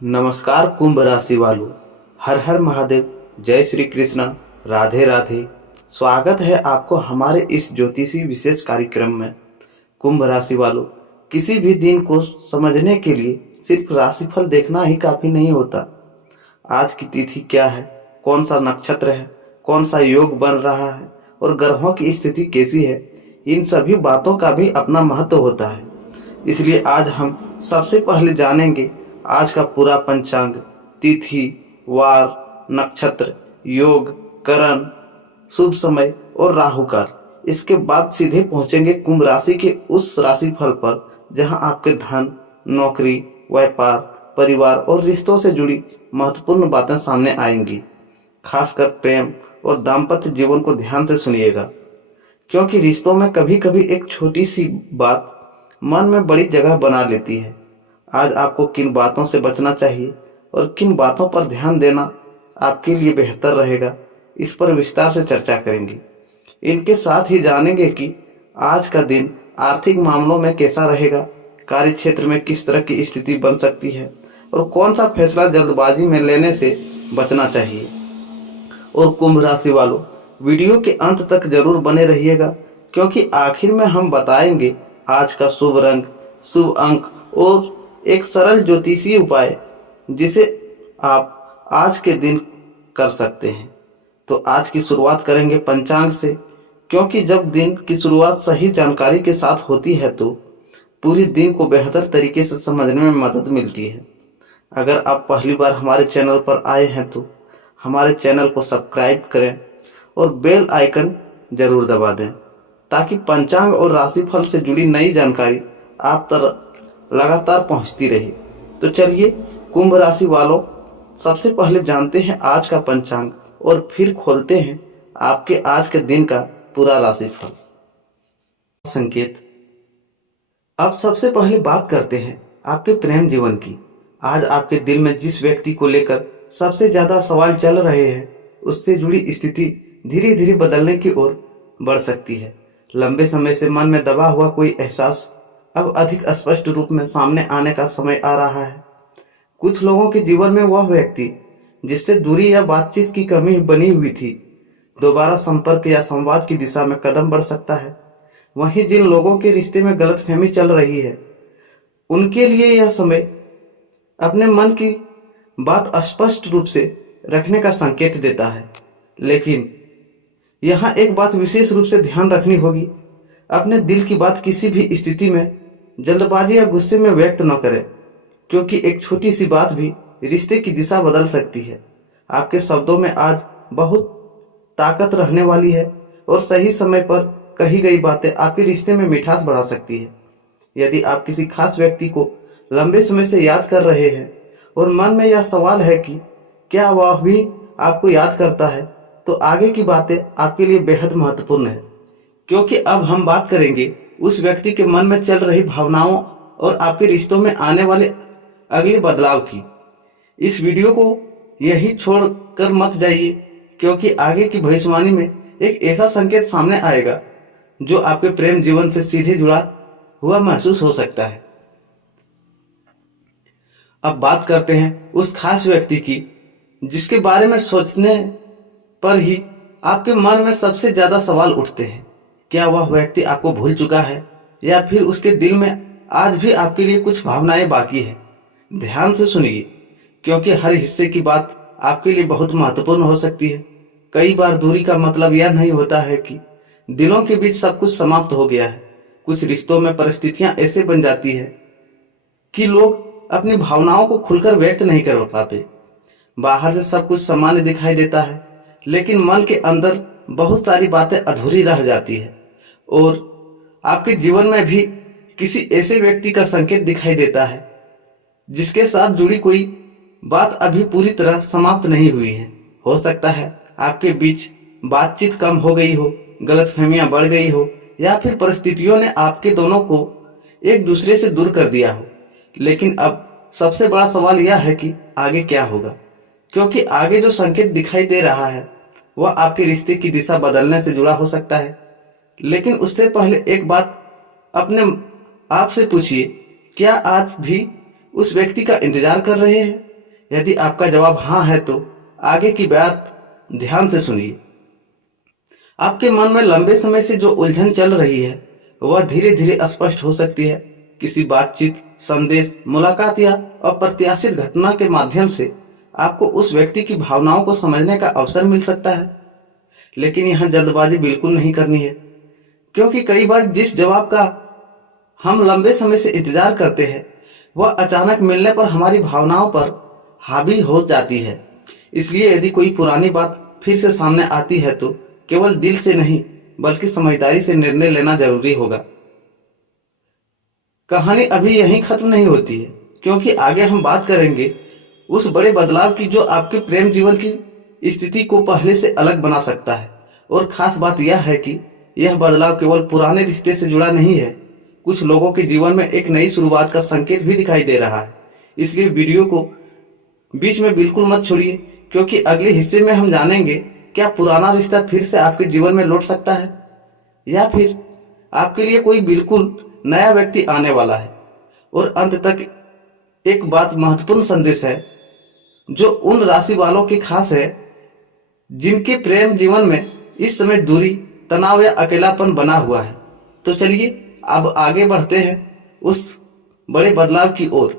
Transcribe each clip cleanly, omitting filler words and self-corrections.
नमस्कार कुंभ राशि वालों, हर हर महादेव, जय श्री कृष्ण, राधे राधे। स्वागत है आपको हमारे इस ज्योतिषी विशेष कार्यक्रम में। कुंभ राशि वालों, किसी भी दिन को समझने के लिए सिर्फ राशिफल देखना ही काफ़ी नहीं होता। आज की तिथि क्या है, कौन सा नक्षत्र है, कौन सा योग बन रहा है और ग्रहों की स्थिति कैसी है, इन सभी बातों का भी अपना महत्व होता है। इसलिए आज हम सबसे पहले जानेंगे आज का पूरा पंचांग, तिथि, वार, नक्षत्र, योग, करण, शुभ समय और राहु काल। इसके बाद सीधे पहुंचेंगे कुंभ राशि के उस राशिफल पर जहां आपके धन, नौकरी, व्यापार, परिवार और रिश्तों से जुड़ी महत्वपूर्ण बातें सामने आएंगी। खासकर प्रेम और दाम्पत्य जीवन को ध्यान से सुनिएगा, क्योंकि रिश्तों में कभी कभी एक छोटी सी बात मन में बड़ी जगह बना लेती है। आज आपको किन बातों से बचना चाहिए और किन बातों पर ध्यान देना आपके लिए बेहतर रहेगा, इस पर विस्तार से चर्चा करेंगे। इनके साथ ही जानेंगे कि आज का दिन आर्थिक मामलों में कैसा रहेगा, कार्य क्षेत्र में किस तरह की स्थिति बन सकती है और कौन सा फैसला जल्दबाजी में लेने से बचना चाहिए। और कुंभ राशि वालों, वीडियो के अंत तक जरूर बने रहिएगा, क्योंकि आखिर में हम बताएंगे आज का शुभ रंग, शुभ अंक और एक सरल ज्योतिषीय उपाय जिसे आप आज के दिन कर सकते हैं। तो आज की शुरुआत करेंगे पंचांग से, क्योंकि जब दिन की शुरुआत सही जानकारी के साथ होती है तो पूरी दिन को बेहतर तरीके से समझने में मदद मिलती है। अगर आप पहली बार हमारे चैनल पर आए हैं तो हमारे चैनल को सब्सक्राइब करें और बेल आइकन जरूर दबा दें, ताकि पंचांग और राशिफल से जुड़ी नई जानकारी आप तक लगातार पहुंचती रहे। तो चलिए कुंभ राशि वालों, सबसे पहले जानते हैं आज का पंचांग और फिर खोलते हैं आपके आज के दिन का पूरा राशिफल संकेत। अब सबसे पहले बात करते हैं आपके प्रेम जीवन की। आज आपके दिल में जिस व्यक्ति को लेकर सबसे ज्यादा सवाल चल रहे हैं, उससे जुड़ी स्थिति धीरे धीरे बदलने की ओर बढ़ सकती है। लंबे समय से मन में दबा हुआ कोई एहसास अब अधिक स्पष्ट रूप में सामने आने का समय आ रहा है। कुछ लोगों के जीवन में वह व्यक्ति जिससे दूरी या बातचीत की कमी बनी हुई थी, दोबारा संपर्क या संवाद की दिशा में कदम बढ़ सकता है। वहीं जिन लोगों के रिश्ते में गलतफहमी चल रही है, उनके लिए यह समय अपने मन की बात स्पष्ट रूप से रखने का संकेत देता है। लेकिन यहाँ एक बात विशेष रूप से ध्यान रखनी होगी, अपने दिल की बात किसी भी स्थिति में जल्दबाजी या गुस्से में व्यक्त न करें, क्योंकि एक छोटी सी बात भी रिश्ते की दिशा बदल सकती है। आपके शब्दों में आज बहुत ताकत रहने वाली है और सही समय पर कही गई बातें आपके रिश्ते में मिठास बढ़ा सकती है। यदि आप किसी खास व्यक्ति को लंबे समय से याद कर रहे हैं और मन में यह सवाल है कि क्या वह भी आपको याद करता है, तो आगे की बातें आपके लिए बेहद महत्वपूर्ण है, क्योंकि अब हम बात करेंगे उस व्यक्ति के मन में चल रही भावनाओं और आपके रिश्तों में आने वाले अगले बदलाव की। इस वीडियो को यही छोड़कर मत जाइए, क्योंकि आगे की भविष्यवाणी में एक ऐसा संकेत सामने आएगा जो आपके प्रेम जीवन से सीधे जुड़ा हुआ महसूस हो सकता है। अब बात करते हैं उस खास व्यक्ति की जिसके बारे में सोचने पर ही आपके मन में सबसे ज्यादा सवाल उठते हैं। क्या वह व्यक्ति आपको भूल चुका है या फिर उसके दिल में आज भी आपके लिए कुछ भावनाएं बाकी है? ध्यान से सुनिए, क्योंकि हर हिस्से की बात आपके लिए बहुत महत्वपूर्ण हो सकती है। कई बार दूरी का मतलब यह नहीं होता है कि दिलों के बीच सब कुछ समाप्त हो गया है। कुछ रिश्तों में परिस्थितियां ऐसे बन जाती है कि लोग अपनी भावनाओं को खुलकर व्यक्त नहीं कर पाते। बाहर से सब कुछ सामान्य दिखाई देता है, लेकिन मन के अंदर बहुत सारी बातें अधूरी रह जाती है और आपके जीवन में भी किसी ऐसे व्यक्ति का संकेत दिखाई देता है जिसके साथ जुड़ी कोई बात अभी पूरी तरह समाप्त नहीं हुई है। हो सकता है आपके बीच बातचीत कम हो गई हो, गलतफहमियां बढ़ गई हो या फिर परिस्थितियों ने आपके दोनों को एक दूसरे से दूर कर दिया हो। लेकिन अब सबसे बड़ा सवाल यह है कि आगे क्या होगा, क्योंकि आगे जो संकेत दिखाई दे रहा है वह आपके रिश्ते की दिशा बदलने से जुड़ा हो सकता है। लेकिन उससे पहले एक बात अपने आप से पूछिए, क्या आज भी उस व्यक्ति का इंतजार कर रहे हैं यदि आपका जवाब हाँ है तो आगे की बात ध्यान से सुनिए। आपके मन में लंबे समय से जो उलझन चल रही है वह धीरे धीरे स्पष्ट हो सकती है। किसी बातचीत, संदेश, मुलाकात या अप्रत्याशित घटना के माध्यम से आपको उस व्यक्ति की भावनाओं को समझने का अवसर मिल सकता है। लेकिन यहाँ जल्दबाजी बिल्कुल नहीं करनी है, क्योंकि कई बार जिस जवाब का हम लंबे समय से इंतजार करते हैं वह अचानक मिलने पर हमारी भावनाओं पर हावी हो जाती है। इसलिए यदि कोई पुरानी बात फिर से सामने आती है तो केवल दिल से नहीं बल्कि समझदारी से निर्णय लेना जरूरी होगा। कहानी अभी यहीं खत्म नहीं होती है, क्योंकि आगे हम बात करेंगे उस बड़े बदलाव की जो आपके प्रेम जीवन की स्थिति को पहले से अलग बना सकता है। और खास बात यह है कि यह बदलाव केवल पुराने रिश्ते से जुड़ा नहीं है, कुछ लोगों के जीवन में एक नई शुरुआत का संकेत भी दिखाई दे रहा है। इसलिए वीडियो को बीच में बिल्कुल मत छोड़िए, क्योंकि अगले हिस्से में हम जानेंगे क्या पुराना रिश्ता फिर से आपके जीवन में लौट सकता है या फिर आपके लिए कोई बिल्कुल नया व्यक्ति आने वाला है। और अंत तक एक बात महत्वपूर्ण संदेश है जो उन राशि वालों के खास है जिनके प्रेम जीवन में इस समय दूरी, तनाव या अकेलापन बना हुआ है। तो चलिए अब आगे बढ़ते हैं उस बड़े बदलाव की ओर।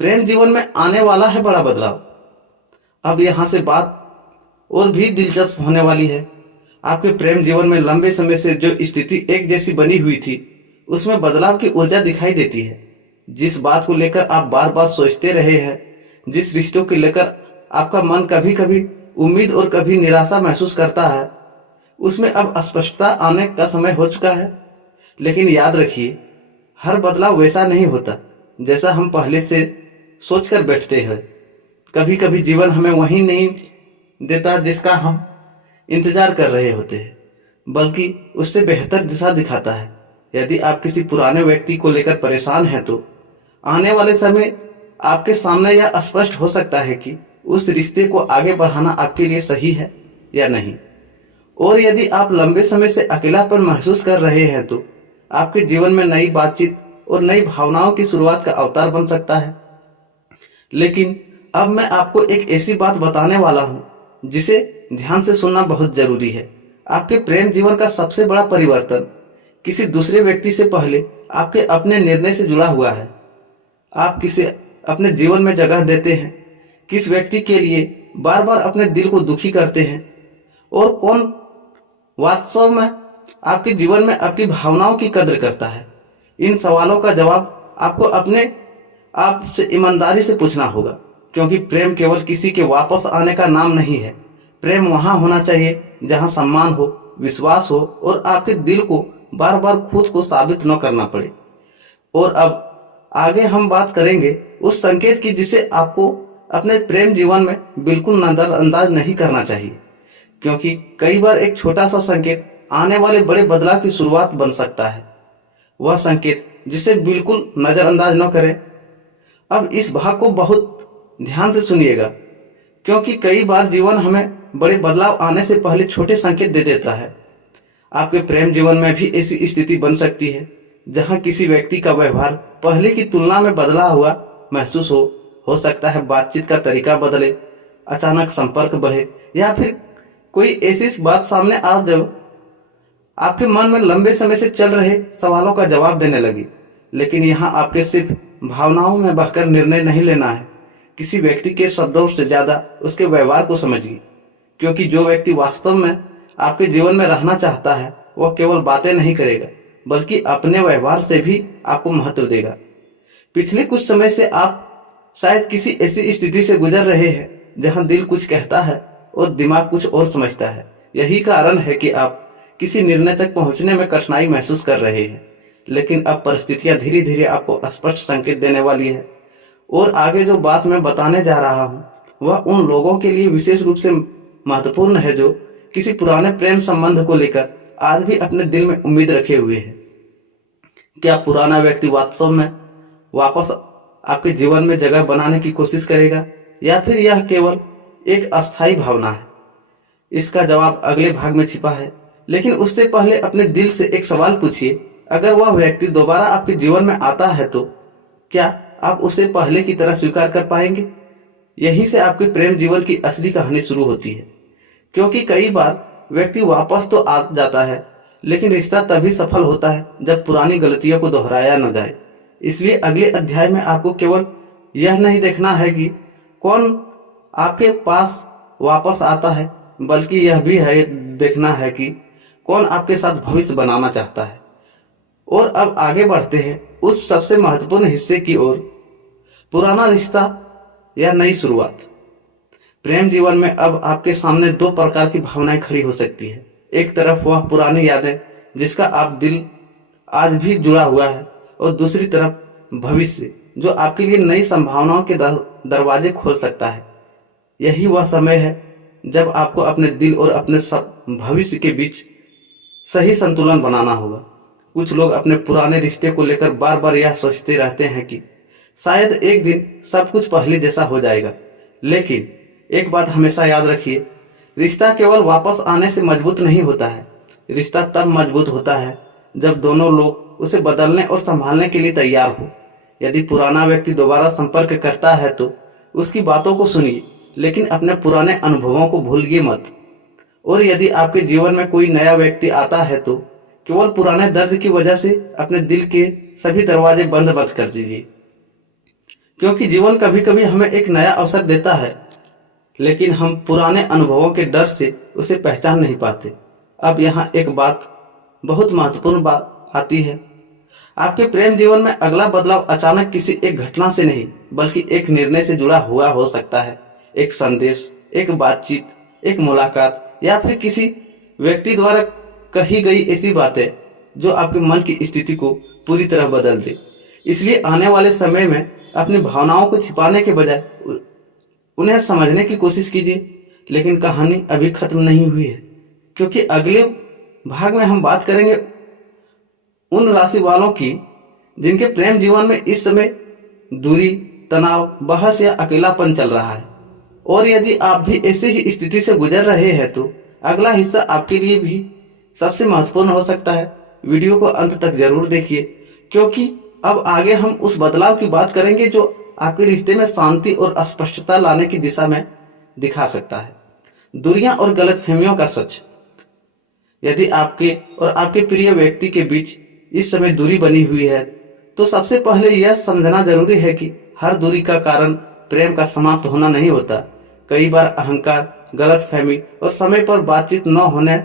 प्रेम जीवन में आने वाला है बड़ा बदलाव। अब यहाँ से बात और भी दिलचस्प होने वाली है। आपके प्रेम जीवन में लंबे समय से जो स्थिति एक जैसी बनी हुई थी उसमें बदलाव की ऊर्जा दिखाई देती है। जिस बात को लेकर आप बार बार सोचते रहे हैं, जिस रिश्तों को लेकर आपका मन कभी कभी उम्मीद और कभी निराशा महसूस करता है, उसमें अब स्पष्टता आने का समय हो चुका है। लेकिन याद रखिए, हर बदलाव वैसा नहीं होता जैसा हम पहले से सोचकर बैठते हैं। कभी कभी जीवन हमें वही नहीं देता जिसका हम इंतजार कर रहे होते हैं, बल्कि उससे बेहतर दिशा दिखाता है। यदि आप किसी पुराने व्यक्ति को लेकर परेशान हैं तो आने वाले समय आपके सामने यह स्पष्ट हो सकता है कि उस रिश्ते को आगे बढ़ाना आपके लिए सही है या नहीं। और यदि आप लंबे समय से अकेलापन महसूस कर रहे हैं तो आपके जीवन में नई बातचीत और नई भावनाओं की शुरुआत का अवतार बन सकता है। लेकिन अब मैं आपको एक ऐसी बात बताने वाला हूं जिसे ध्यान से सुनना बहुत जरूरी है। आपके प्रेम जीवन का सबसे बड़ा परिवर्तन किसी दूसरे व्यक्ति से पहले आपके अपने निर्णय से जुड़ा हुआ है। आप किसे अपने जीवन में जगह देते हैं, किस व्यक्ति के लिए बार बार अपने दिल को दुखी करते हैं, और कौन वास्तव में आपके जीवन में आपकी भावनाओं की कद्र करता है। इन सवालों का जवाब आपको अपने आप से ईमानदारी से पूछना होगा, क्योंकि प्रेम केवल किसी के वापस आने का नाम नहीं है। प्रेम वहां होना चाहिए जहां सम्मान हो, विश्वास हो और आपके दिल को बार बार खुद को साबित न करना पड़े। और अब आगे हम बात करेंगे उस संकेत की जिसे आपको अपने प्रेम जीवन में बिल्कुल नजरअंदाज नहीं करना चाहिए, क्योंकि कई बार एक छोटा सा संकेत आने वाले बड़े बदलाव की शुरुआत बन सकता है। वह संकेत जिसे बिल्कुल नजरअंदाज न करें। अब इस भाग को बहुत ध्यान से सुनिएगा, क्योंकि कई बार जीवन हमें बड़े बदलाव आने से पहले छोटे संकेत दे देता है। आपके प्रेम जीवन में भी ऐसी स्थिति बन सकती है जहां किसी व्यक्ति का व्यवहार पहले की तुलना में बदला हुआ महसूस हो सकता है। बातचीत का तरीका बदले, अचानक संपर्क बढ़े, या फिर कोई ऐसी बात सामने आ जो आपके मन में लंबे समय से चल रहे सवालों का जवाब देने लगी। लेकिन यहाँ आपके सिर्फ भावनाओं में बहकर निर्णय नहीं लेना है। किसी व्यक्ति के शब्दों से ज्यादा उसके व्यवहार को समझिए, क्योंकि जो व्यक्ति वास्तव में आपके जीवन में रहना चाहता है वह केवल बातें नहीं करेगा बल्कि अपने व्यवहार से भी आपको महत्व देगा। पिछले कुछ समय से आप शायद किसी ऐसी स्थिति से गुजर रहे हैं जहां दिल कुछ कहता है और दिमाग कुछ और समझता है। यही कारण है कि आप किसी निर्णय तक पहुंचने में कठिनाई महसूस कर रहे हैं। लेकिन अब परिस्थितियां धीरे धीरे आपको स्पष्ट संकेत देने वाली है। और आगे जो बात मैं बताने जा रहा हूं वह उन लोगों के लिए विशेष रूप से महत्वपूर्ण है जो किसी पुराने प्रेम संबंध को लेकर आज भी अपने दिल में उम्मीद रखे हुए हैं। क्या पुराना व्यक्ति वास्तव में वापस आपके जीवन में जगह बनाने की कोशिश करेगा, या फिर यह केवल एक अस्थायी भावना है? इसका जवाब अगले भाग में छिपा है। लेकिन उससे पहले अपने दिल से एक सवाल पूछिए, अगर वह व्यक्ति दोबारा आपके जीवन में आता है तो क्या आप उसे पहले की तरह स्वीकार कर पाएंगे? यहीं से आपके प्रेम जीवन की असली कहानी शुरू होती है। क्योंकि कई बार व्यक्ति वापस तो आ जाता है, लेकिन रिश्ता तभी सफल होता है जब पुरानी गलतियों को दोहराया न जाए। इसलिए अगले अध्याय में आपको केवल यह नहीं देखना है कि कौन आपके पास वापस आता है, बल्कि यह भी है देखना है कि कौन आपके साथ भविष्य बनाना चाहता है। और अब आगे बढ़ते हैं उस सबसे महत्वपूर्ण हिस्से की ओर, पुराना रिश्ता या नई शुरुआत। प्रेम जीवन में अब आपके सामने दो प्रकार की भावनाएं खड़ी हो सकती है। एक तरफ वह पुरानी यादें जिसका आप दिल आज भी जुड़ा हुआ है, और दूसरी तरफ भविष्य जो आपके लिए नई संभावनाओं के दरवाजे खोल सकता है। यही वह समय है जब आपको अपने दिल और अपने भविष्य के बीच सही संतुलन बनाना होगा। कुछ लोग अपने पुराने रिश्ते को लेकर बार बार यह सोचते रहते हैं कि शायद एक दिन सब कुछ पहले जैसा हो जाएगा। लेकिन एक बात हमेशा याद रखिए, रिश्ता केवल वापस आने से मजबूत नहीं होता है। रिश्ता तब मजबूत होता है जब दोनों लोग उसे बदलने और संभालने के लिए तैयार हो। यदि पुराना व्यक्ति दोबारा संपर्क करता है तो उसकी बातों को सुनिए, लेकिन अपने पुराने अनुभवों को भूलिए मत। और यदि आपके जीवन में कोई नया व्यक्ति आता है तो केवल पुराने दर्द की वजह से अपने दिल के सभी दरवाजे बंद मत कर दीजिए। क्योंकि जीवन कभी कभी हमें एक नया अवसर देता है, लेकिन हम पुराने अनुभवों के डर से उसे पहचान नहीं पाते। अब यहाँ एक बात बहुत महत्वपूर्ण बात आती है। आपके प्रेम जीवन में अगला बदलाव अचानक किसी एक घटना से नहीं, बल्कि एक निर्णय से जुड़ा हुआ हो सकता है। एक संदेश, एक बातचीत, एक मुलाकात, या फिर किसी व्यक्ति द्वारा कही गई ऐसी बातें जो आपके मन की स्थिति को पूरी तरह बदल दे। इसलिए आने वाले समय में अपनी भावनाओं को छिपाने के बजाय उन्हें समझने की कोशिश कीजिए। लेकिन कहानी अभी खत्म नहीं हुई है, क्योंकि अगले भाग में हम बात करेंगे उन राशि वालों की जिनके प्रेम जीवन में इस समय दूरी, तनाव, बहस या अकेलापन चल रहा है। और यदि आप भी ऐसे ही स्थिति से गुजर रहे हैं तो अगला हिस्सा आपके लिए भी सबसे महत्वपूर्ण हो सकता है। वीडियो को अंत तक जरूर देखिए, क्योंकि अब आगे हम उस बदलाव की बात करेंगे जो आपके रिश्ते में शांति और स्पष्टता लाने की दिशा में दिखा सकता है। दूरियां और गलतफहमियों का सच। यदि आपके और आपके प्रिय व्यक्ति के बीच इस समय दूरी बनी हुई है तो सबसे पहले यह समझना जरूरी है कि हर दूरी का कारण प्रेम का समाप्त होना नहीं होता। कई बार अहंकार, गलतफहमी और समय पर बातचीत न होने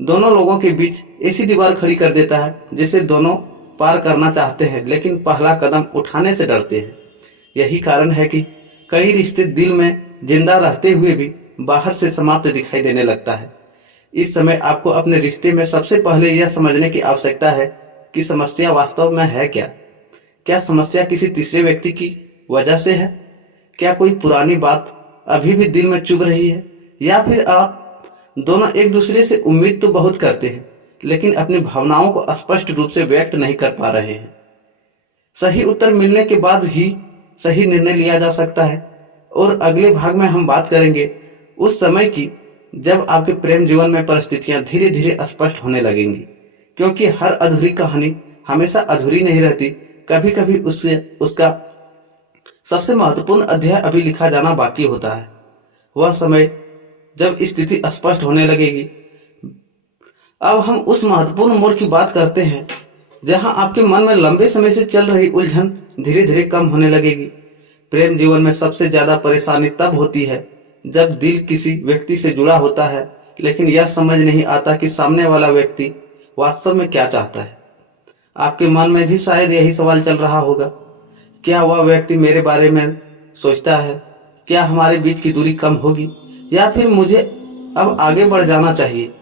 दोनों लोगों के बीच ऐसी दीवार खड़ी कर देता है जिसे दोनों पार करना चाहते हैं, लेकिन पहला कदम उठाने से डरते हैं। यही कारण है कि कई रिश्ते दिल में जिंदा रहते हुए भी बाहर से समाप्त दिखाई देने लगता है। इस समय आपको अपने रिश्ते में सबसे पहले यह समझने की आवश्यकता है कि समस्या वास्तव में है क्या। क्या समस्या किसी तीसरे व्यक्ति की वजह से है? क्या कोई पुरानी बात अभी भी दिल में चुभ रही है? या फिर आप दोनों एक दूसरे से उम्मीद तो बहुत करते हैं, लेकिन अपनी भावनाओं को स्पष्ट रूप से व्यक्त नहीं कर पा रहे हैं? सही उत्तर मिलने के बाद ही सही निर्णय लिया जा सकता है। और अगले भाग में हम बात करेंगे उस समय की जब आपके प्रेम जीवन में परिस्थितियां धीरे धीरे स्पष्ट होने लगेंगी। क्योंकि हर अधूरी कहानी हमेशा अधूरी नहीं रहती, कभी कभी उसका सबसे महत्वपूर्ण अध्याय अभी लिखा जाना बाकी होता है। वह समय जब स्थिति स्पष्ट होने लगेगी। अब हम उस महत्वपूर्ण मोड़ की बात करते हैं जहां आपके मन में लंबे समय से चल रही उलझन धीरे धीरे कम होने लगेगी। प्रेम जीवन में सबसे ज्यादा परेशानी तब होती है जब दिल किसी व्यक्ति से जुड़ा होता है, लेकिन यह समझ नहीं आता कि सामने वाला व्यक्ति वास्तव में क्या चाहता है। आपके मन में भी शायद यही सवाल चल रहा होगा, क्या वह व्यक्ति मेरे बारे में सोचता है? क्या हमारे बीच की दूरी कम होगी, या फिर मुझे अब आगे बढ़ जाना चाहिए?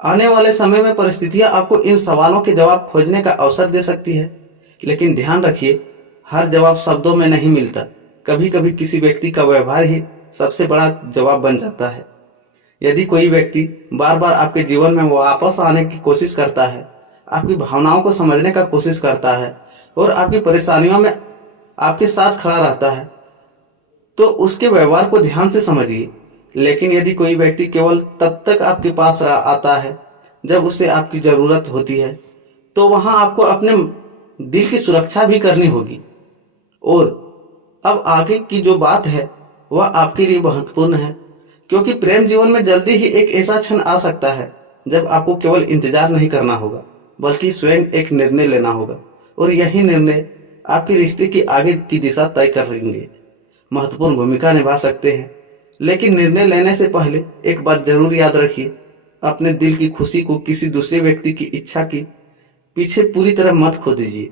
आने वाले समय में परिस्थितियां आपको इन सवालों के जवाब खोजने का अवसर दे सकती है। लेकिन ध्यान रखिए, हर जवाब शब्दों में नहीं मिलता। कभी कभी किसी व्यक्ति का व्यवहार ही सबसे बड़ा जवाब बन जाता है। यदि कोई व्यक्ति बार बार आपके जीवन में वापस आने की कोशिश करता है, आपकी भावनाओं को समझने का कोशिश करता है और आपकी परेशानियों में आपके साथ खड़ा रहता है, तो उसके व्यवहार को ध्यान से समझिए। लेकिन यदि कोई व्यक्ति केवल तब तक आपके पास आता है जब उसे आपकी जरूरत होती है, तो वहां आपको अपने दिल की सुरक्षा भी करनी होगी। और अब आगे की जो बात है वह आपके लिए महत्वपूर्ण है, क्योंकि प्रेम जीवन में जल्दी ही एक ऐसा क्षण आ सकता है जब आपको केवल इंतजार नहीं करना होगा, बल्कि स्वयं एक निर्णय लेना होगा, और यही निर्णय आपके रिश्ते की आगे की दिशा तय करेंगे, महत्वपूर्ण भूमिका निभा सकते हैं। लेकिन निर्णय लेने से पहले एक बात जरूर याद रखिए, अपने दिल की खुशी को किसी दूसरे व्यक्ति की इच्छा की पीछे पूरी तरह मत खो दीजिए।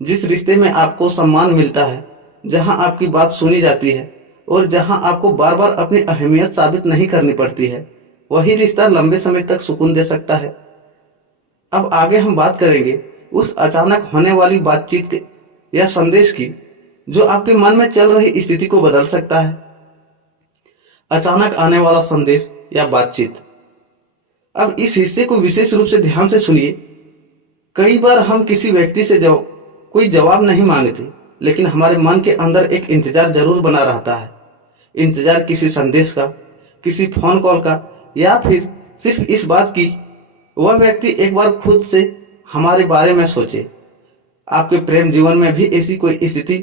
जिस रिश्ते में आपको सम्मान मिलता है, जहां आपकी बात सुनी जाती है और जहां आपको बार बार अपनी अहमियत साबित नहीं करनी पड़ती है, वही रिश्ता लंबे समय तक सुकून दे सकता है। अब आगे हम बात करेंगे उस अचानक होने वाली बातचीत या संदेश की जो आपके मन में चल रही स्थिति को बदल सकता है। अचानक आने वाला संदेश या बातचीत। अब इस हिस्से को विशेष रूप से ध्यान से सुनिए। कई बार हम किसी व्यक्ति से कोई जवाब नहीं मांगते, लेकिन हमारे मन के अंदर एक इंतजार जरूर बना रहता है। इंतजार किसी संदेश का, किसी फोन कॉल का, या फिर सिर्फ इस बात की वह व्यक्ति एक बार खुद से हमारे बारे में सोचे। आपके प्रेम जीवन में भी ऐसी कोई स्थिति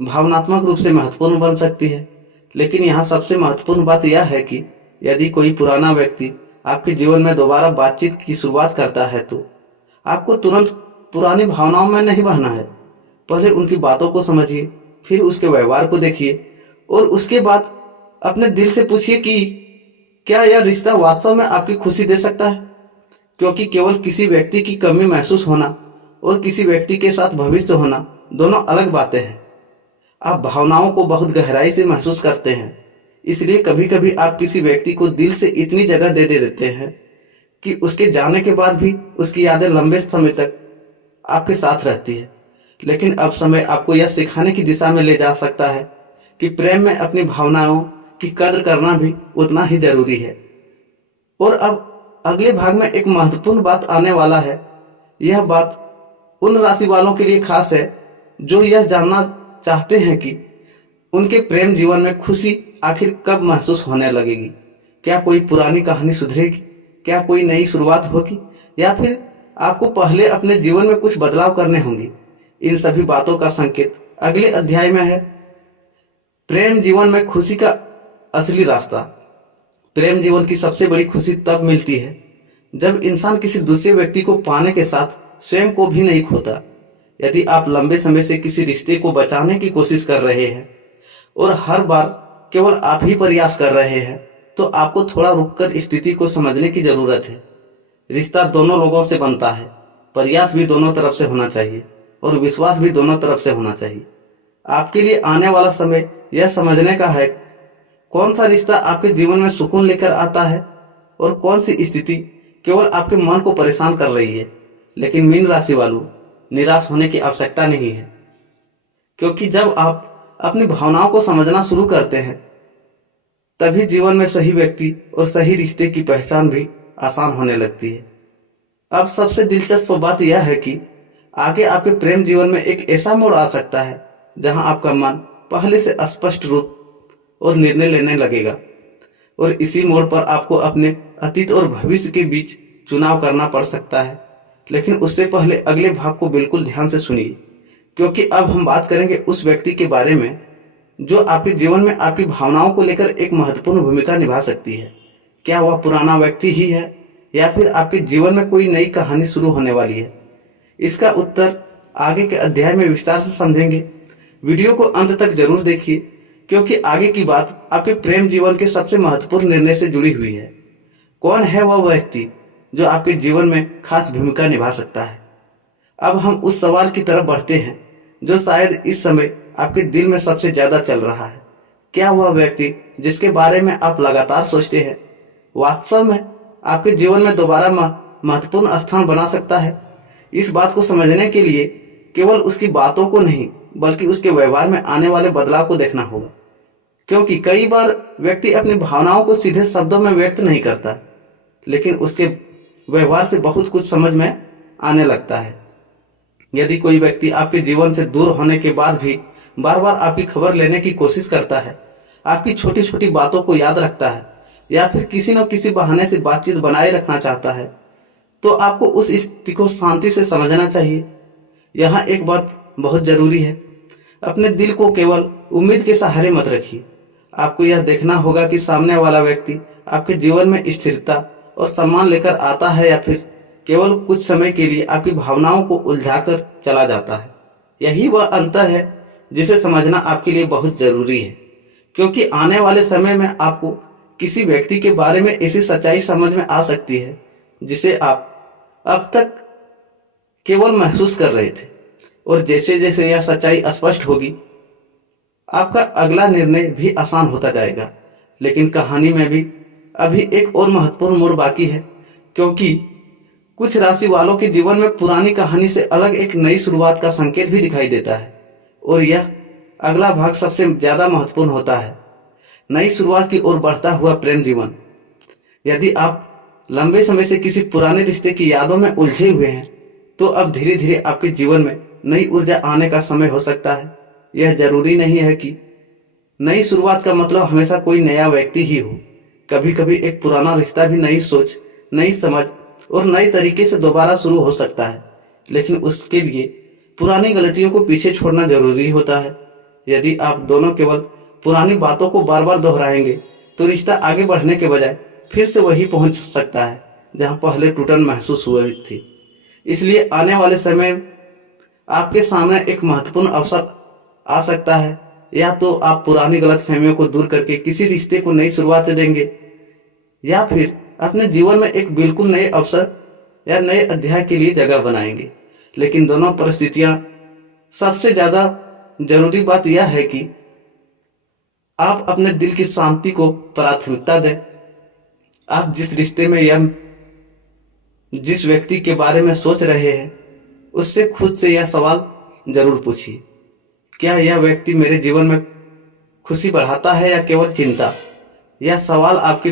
भावनात्मक रूप से महत्वपूर्ण बन सकती है। लेकिन यहाँ सबसे महत्वपूर्ण बात यह है कि यदि कोई पुराना व्यक्ति आपके जीवन में दोबारा बातचीत की शुरुआत करता है, तो आपको तुरंत पुरानी भावनाओं में नहीं बहना है। पहले उनकी बातों को समझिए, फिर उसके व्यवहार को देखिए, और उसके बाद अपने दिल से पूछिए कि क्या यह रिश्ता वास्तव में आपकी खुशी दे सकता है। क्योंकि केवल किसी व्यक्ति की कमी महसूस होना और किसी व्यक्ति के साथ भविष्य होना दोनों अलग बातें हैं। आप भावनाओं को बहुत गहराई से महसूस करते हैं, इसलिए कभी कभी आप किसी व्यक्ति को दिल से इतनी जगह दे देते हैं कि उसके जाने के बाद भी उसकी यादें लंबे समय तक आपके साथ रहती है। लेकिन अब समय आपको यह सिखाने की दिशा में ले जा सकता है कि प्रेम में अपनी भावनाओं की कद्र करना भी उतना ही जरूरी है। और अब अगले भाग में एक महत्वपूर्ण बात आने वाला है। यह बात उन राशि वालों के लिए खास है जो यह जानना चाहते हैं कि उनके प्रेम जीवन में खुशी आखिर कब महसूस होने लगेगी। क्या कोई पुरानी कहानी सुधरेगी, क्या कोई नई शुरुआत होगी, या फिर आपको पहले अपने जीवन में कुछ बदलाव करने होंगे। इन सभी बातों का संकेत अगले अध्याय में है। प्रेम जीवन में खुशी का असली रास्ता। प्रेम जीवन की सबसे बड़ी खुशी तब मिलती है जब इंसान किसी दूसरे व्यक्ति को पाने के साथ स्वयं को भी नहीं खोता। यदि आप लंबे समय से किसी रिश्ते को बचाने की कोशिश कर रहे हैं और हर बार केवल आप ही प्रयास कर रहे हैं, तो आपको थोड़ा रुककर स्थिति को समझने की जरूरत है। रिश्ता दोनों लोगों से बनता है, प्रयास भी दोनों तरफ से होना चाहिए और विश्वास भी दोनों तरफ से होना चाहिए। आपके लिए आने वाला समय यह समझने का है कौन सा रिश्ता आपके जीवन में सुकून लेकर आता है और कौन सी स्थिति केवल आपके मन को परेशान कर रही है। लेकिन मीन राशि वालों, निराश होने की आवश्यकता नहीं है, क्योंकि जब आप अपनी भावनाओं को समझना शुरू करते हैं, तभी जीवन में सही व्यक्ति और सही रिश्ते की पहचान भी आसान होने लगती है। अब सबसे दिलचस्प बात यह है कि आगे आपके प्रेम जीवन में एक ऐसा मोड़ आ सकता है जहां आपका मन पहले से स्पष्ट रूप और निर्णय लेने लगेगा, और इसी मोड़ पर आपको अपने अतीत और भविष्य के बीच चुनाव करना पड़ सकता है। लेकिन उससे पहले अगले भाग को बिल्कुल ध्यान से सुनिए, क्योंकि अब हम बात करेंगे उस व्यक्ति के बारे में जो आपके जीवन में आपकी भावनाओं को लेकर एक महत्वपूर्ण भूमिका निभा सकती है। क्या वह पुराना व्यक्ति ही है, या फिर आपके जीवन में कोई नई कहानी शुरू होने वाली है? इसका उत्तर आगे के अध्याय में विस्तार से समझेंगे। वीडियो को अंत तक जरूर देखिए, क्योंकि आगे की बात आपके प्रेम जीवन के सबसे महत्वपूर्ण निर्णय से जुड़ी हुई है। कौन है वह व्यक्ति जो आपके जीवन में खास भूमिका निभा सकता है? अब हम उस सवाल की तरफ बढ़ते हैं जो शायद इस समय आपके दिल में सबसे ज्यादा चल रहा है। क्या वह व्यक्ति जिसके बारे में आप लगातार सोचते हैं वास्तव में आपके जीवन में दोबारा महत्वपूर्ण स्थान बना सकता है? इस बात को समझने के लिए केवल उसकी बातों को नहीं, बल्कि उसके व्यवहार में आने वाले बदलाव को देखना होगा। क्योंकि कई बार व्यक्ति अपनी भावनाओं को सीधे शब्दों में व्यक्त नहीं करता, लेकिन उसके व्यवहार से बहुत कुछ समझ में आने लगता है। यदि कोई व्यक्ति आपके जीवन से दूर होने के बाद भी बार बार आपकी खबर लेने की कोशिश करता है, आपकी छोटी छोटी बातों को याद रखता है, या फिर किसी न किसी बहाने से बातचीत बनाए रखना चाहता है, तो आपको उस स्थिति को शांति से समझना चाहिए। यहाँ एक बात बहुत जरूरी है, अपने दिल को केवल उम्मीद के सहारे मत रखिए। आपको यह देखना होगा कि सामने वाला व्यक्ति आपके जीवन में स्थिरता और सम्मान लेकर आता है या फिर केवल कुछ समय के लिए आपकी भावनाओं को उलझाकर चला जाता है। यही वह अंतर है जिसे समझना आपके लिए बहुत जरूरी है, क्योंकि आने वाले समय में आपको किसी व्यक्ति के बारे में ऐसी सच्चाई समझ में आ सकती है जिसे आप अब तक केवल महसूस कर रहे थे। और जैसे जैसे यह सच्चाई स्पष्ट होगी, आपका अगला निर्णय भी आसान होता जाएगा। लेकिन कहानी में भी अभी एक और महत्वपूर्ण मोड़ बाकी है, क्योंकि कुछ राशि वालों के जीवन में पुरानी कहानी से अलग एक नई शुरुआत का संकेत भी दिखाई देता है। और यह अगला भाग सबसे ज्यादा महत्वपूर्ण होता है, नई शुरुआत की ओर बढ़ता हुआ प्रेम जीवन। यदि आप लंबे समय से किसी पुराने रिश्ते की यादों में उलझे हुए हैं, तो अब धीरे धीरे आपके जीवन में नई ऊर्जा आने का समय हो सकता है। यह जरूरी नहीं है कि नई शुरुआत का मतलब हमेशा कोई नया व्यक्ति ही हो। कभी कभी एक पुराना रिश्ता भी नई सोच, नई समझ और नए तरीके से दोबारा शुरू हो सकता है। लेकिन उसके लिए पुरानी गलतियों को पीछे छोड़ना जरूरी होता है। यदि आप दोनों केवल पुरानी बातों को बार बार दोहराएंगे, तो रिश्ता आगे बढ़ने के बजाय फिर से वही पहुंच सकता है जहां पहले टूटन महसूस हुई थी। इसलिए आने वाले समय आपके सामने एक महत्वपूर्ण अवसर आ सकता है। या तो आप पुरानी गलतफहमियों को दूर करके किसी रिश्ते को नई शुरुआत देंगे, या फिर अपने जीवन में एक बिल्कुल नए अवसर या नए अध्याय के लिए जगह बनाएंगे। लेकिन दोनों परिस्थितियां, सबसे ज्यादा जरूरी बात यह है कि आप अपने दिल की शांति को प्राथमिकता दें। आप जिस रिश्ते में या जिस व्यक्ति के बारे में सोच रहे हैं, उससे खुद से यह सवाल जरूर पूछिए, क्या यह व्यक्ति मेरे जीवन में खुशी बढ़ाता है या केवल चिंता? यह सवाल आपके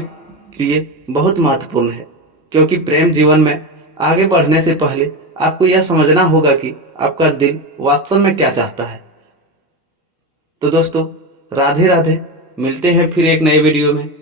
लिए बहुत महत्वपूर्ण है, क्योंकि प्रेम जीवन में आगे बढ़ने से पहले आपको यह समझना होगा कि आपका दिल वास्तव में क्या चाहता है। तो दोस्तों, राधे राधे। मिलते हैं फिर एक नए वीडियो में।